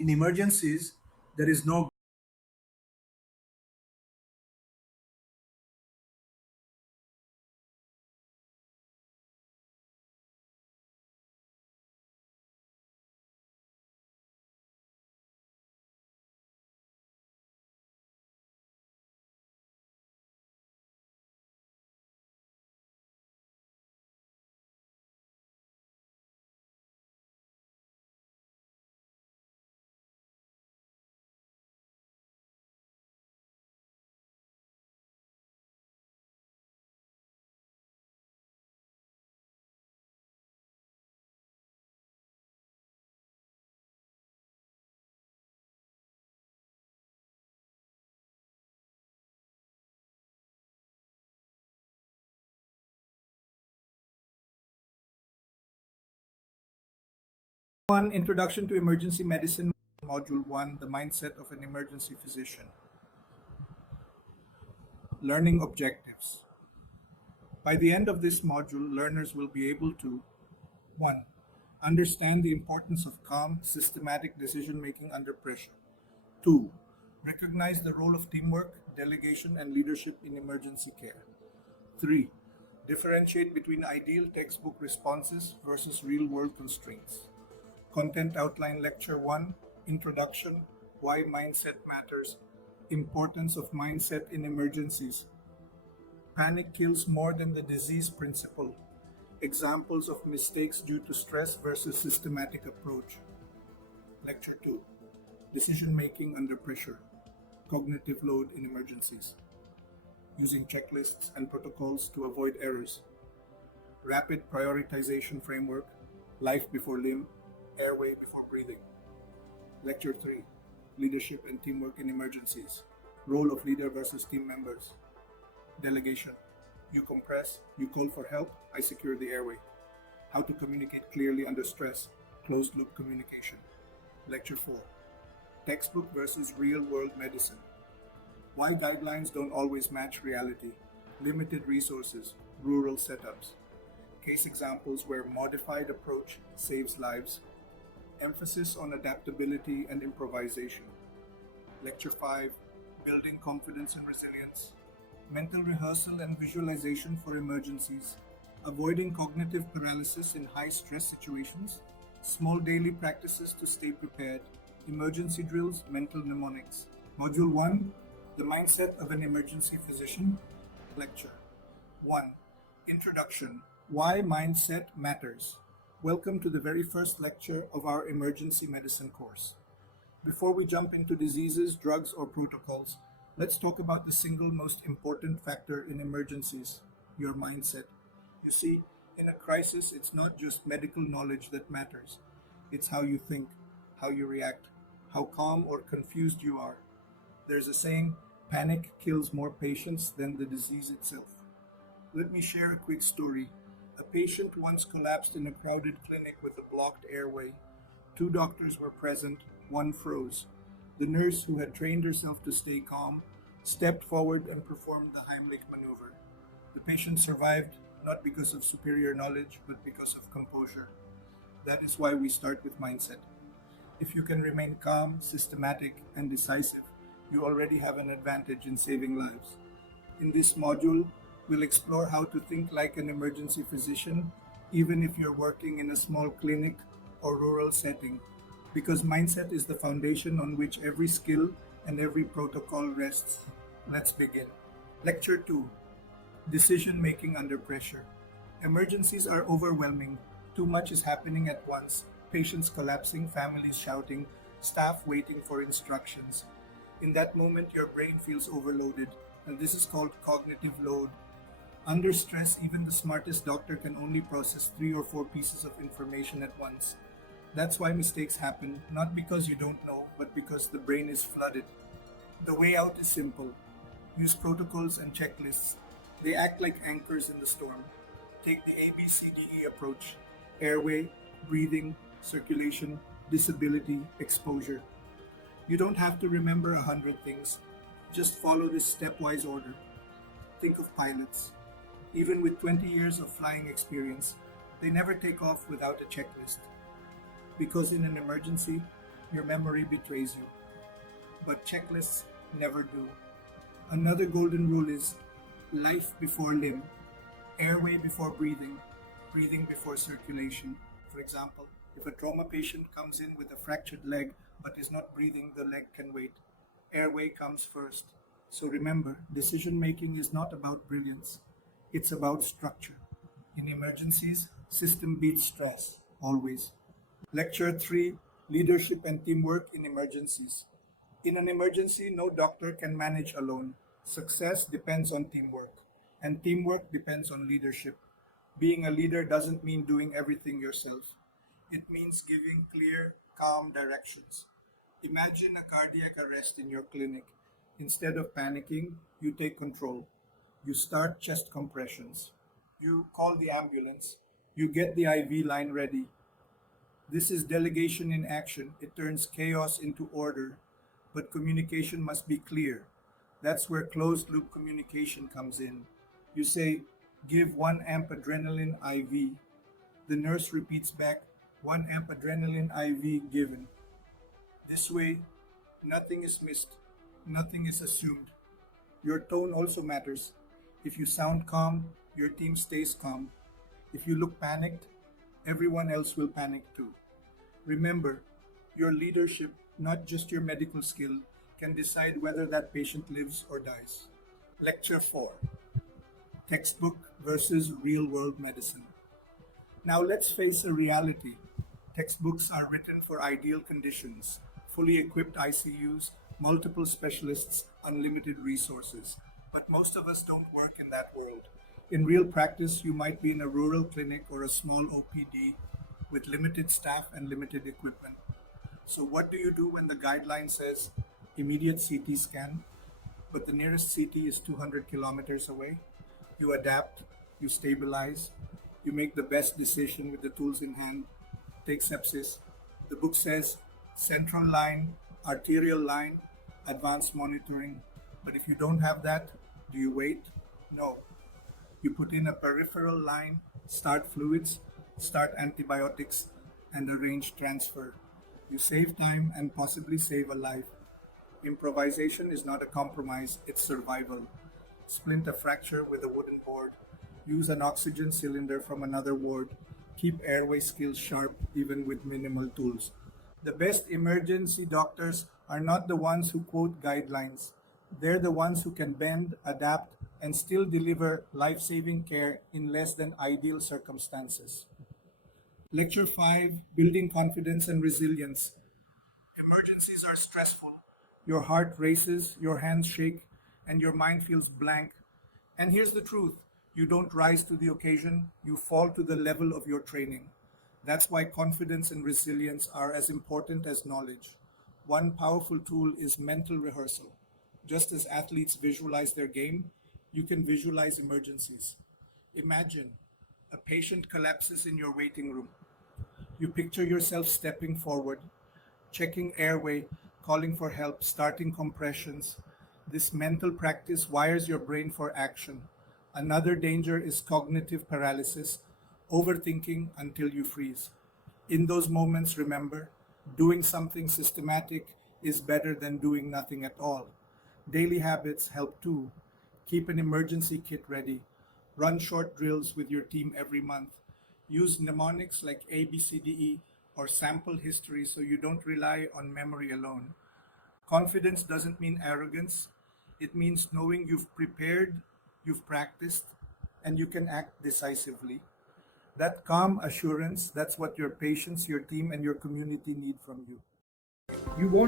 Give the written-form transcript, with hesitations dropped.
In emergencies, there is no one introduction to emergency medicine, module 1, the mindset of an emergency physician. Learning objectives. By the end of this module, learners will be able to 1. Understand the importance of calm, systematic decision making under pressure. 2. Recognize the role of teamwork, delegation, and leadership in emergency care. 3. Differentiate between ideal textbook responses versus real world constraints. Content outline lecture 1, Introduction, Why Mindset Matters, Importance of Mindset in Emergencies. Panic kills more than the disease principle. Examples of mistakes due to stress versus systematic approach. Lecture 2, Decision Making Under Pressure, Cognitive Load in Emergencies. Using checklists and protocols to avoid errors. Rapid Prioritization Framework, Life Before Limb, Airway Before Breathing. Lecture 3, Leadership and Teamwork in Emergencies, Role of Leader versus Team Members. Delegation, you compress, you call for help, I secure the airway. How to communicate clearly under stress, closed loop communication. Lecture 4, Textbook versus Real World Medicine. Why guidelines don't always match reality, limited resources, rural setups. Case examples where modified approach saves lives. Emphasis on adaptability and improvisation. Lecture 5, Building Confidence and Resilience. Mental rehearsal and visualization for emergencies. Avoiding cognitive paralysis in high stress situations. Small daily practices to stay prepared. Emergency drills, mental mnemonics. Module 1, The Mindset of an Emergency Physician. Lecture 1, Introduction, Why Mindset Matters. Welcome to the very first lecture of our emergency medicine course. Before we jump into diseases, drugs, or protocols, let's talk about the single most important factor in emergencies, your mindset. You see, in a crisis, it's not just medical knowledge that matters. It's how you think, how you react, how calm or confused you are. There's a saying, panic kills more patients than the disease itself. Let me share a quick story. A patient once collapsed in a crowded clinic with a blocked airway. Two doctors were present, one froze. The nurse, who had trained herself to stay calm, stepped forward and performed the Heimlich maneuver. The patient survived, not because of superior knowledge, but because of composure. That is why we start with mindset. If you can remain calm, systematic, and decisive, you already have an advantage in saving lives. In this module, we'll explore how to think like an emergency physician, even if you're working in a small clinic or rural setting, because mindset is the foundation on which every skill and every protocol rests. Let's begin. Lecture 2, Decision Making Under Pressure. Emergencies are overwhelming. Too much is happening at once. Patients collapsing, families shouting, staff waiting for instructions. In that moment, your brain feels overloaded, and this is called cognitive load. Under stress, even the smartest doctor can only process 3 or 4 pieces of information at once. That's why mistakes happen, not because you don't know, but because the brain is flooded. The way out is simple. Use protocols and checklists. They act like anchors in the storm. Take the ABCDE approach: airway, breathing, circulation, disability, exposure. You don't have to remember 100 things. Just follow this stepwise order. Think of pilots. Even with 20 years of flying experience, they never take off without a checklist. Because in an emergency, your memory betrays you. But checklists never do. Another golden rule is life before limb, airway before breathing, breathing before circulation. For example, if a trauma patient comes in with a fractured leg but is not breathing, the leg can wait. Airway comes first. So remember, decision making is not about brilliance, it's about structure. In emergencies, system beats stress, always. Lecture 3, Leadership and Teamwork in Emergencies. In an emergency, no doctor can manage alone. Success depends on teamwork, and teamwork depends on leadership. Being a leader doesn't mean doing everything yourself. It means giving clear, calm directions. Imagine a cardiac arrest in your clinic. Instead of panicking, you take control. You start chest compressions. You call the ambulance. You get the IV line ready. This is delegation in action. It turns chaos into order, but communication must be clear. That's where closed loop communication comes in. You say, give 1 amp adrenaline IV. The nurse repeats back, 1 amp adrenaline IV given. This way, nothing is missed, nothing is assumed. Your tone also matters. If you sound calm, your team stays calm. If you look panicked, everyone else will panic too. Remember, your leadership, not just your medical skill, can decide whether that patient lives or dies. Lecture 4, Textbook versus Real-World Medicine. Now let's face a reality. Textbooks are written for ideal conditions, fully equipped ICUs, multiple specialists, unlimited resources. But most of us don't work in that world. In real practice, you might be in a rural clinic or a small OPD with limited staff and limited equipment. So what do you do when the guideline says immediate CT scan, but the nearest CT is 200 kilometers away? You adapt, you stabilize, you make the best decision with the tools in hand. Take sepsis. The book says central line, arterial line, advanced monitoring. But if you don't have that, do you wait? No. You put in a peripheral line, start fluids, start antibiotics, and arrange transfer. You save time and possibly save a life. Improvisation is not a compromise, it's survival. Splint a fracture with a wooden board. Use an oxygen cylinder from another ward. Keep airway skills sharp even with minimal tools. The best emergency doctors are not the ones who quote guidelines. They're the ones who can bend, adapt, and still deliver life-saving care in less than ideal circumstances. Lecture 5, Building Confidence and Resilience. Emergencies are stressful. Your heart races, your hands shake, and your mind feels blank. And here's the truth. You don't rise to the occasion, you fall to the level of your training. That's why confidence and resilience are as important as knowledge. One powerful tool is mental rehearsal. Just as athletes visualize their game, you can visualize emergencies. Imagine a patient collapses in your waiting room. You picture yourself stepping forward, checking airway, calling for help, starting compressions. This mental practice wires your brain for action. Another danger is cognitive paralysis, overthinking until you freeze. In those moments, remember, doing something systematic is better than doing nothing at all. Daily habits help too. Keep an emergency kit ready. Run short drills with your team every month. Use mnemonics like ABCDE or sample history so you don't rely on memory alone. Confidence doesn't mean arrogance. It means knowing you've prepared, you've practiced, and you can act decisively. That calm assurance, that's what your patients, your team, and your community need from you. You won't